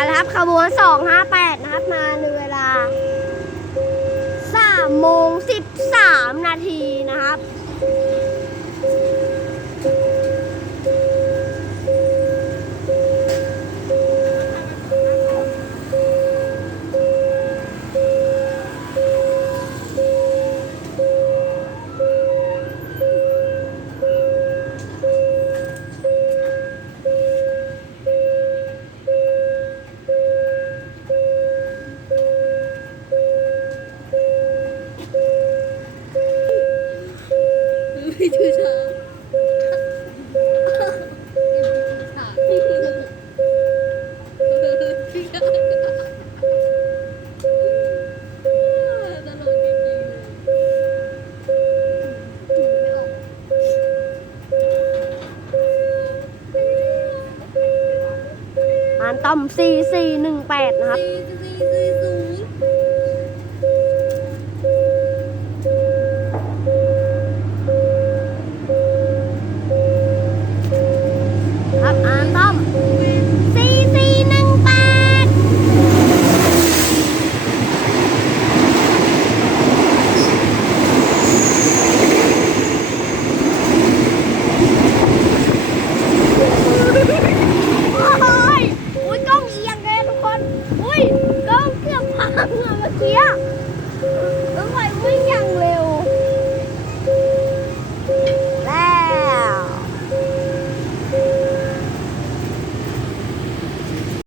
มาแล้วครับขบวน258นะครับมาในเวลา3:13 นาทีนะครับชื่อช้าอันต้อม4418นะครับครับอันต้อม4418อุ้ยกล้องเอียงเลยทุกคนอุ้ยกล้องเกือบพังอะเมื่อกี้แล้วไหววิ่งอย่าง